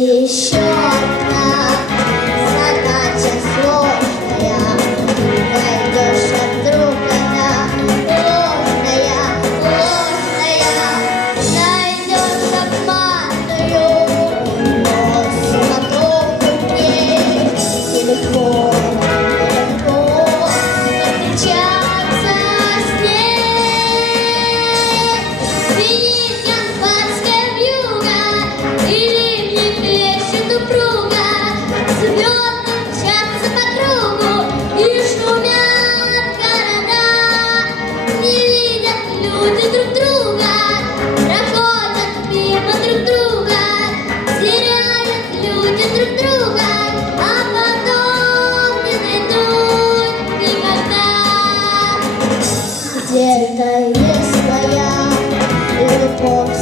еще одна задача сложная. Найдешь, а вдруг она ложная, ложная. Найдешь обманную, но смотрю мне легко, легко встречаться с ней. Звенит январская вьюга, и ливни плещут упруго, звезды мчатся по кругу и шумят города. Не видят люди друг друга, проходят мимо друг друга, теряют люди друг друга, а потом не найдут никогда. Где-то есть твоя любовь.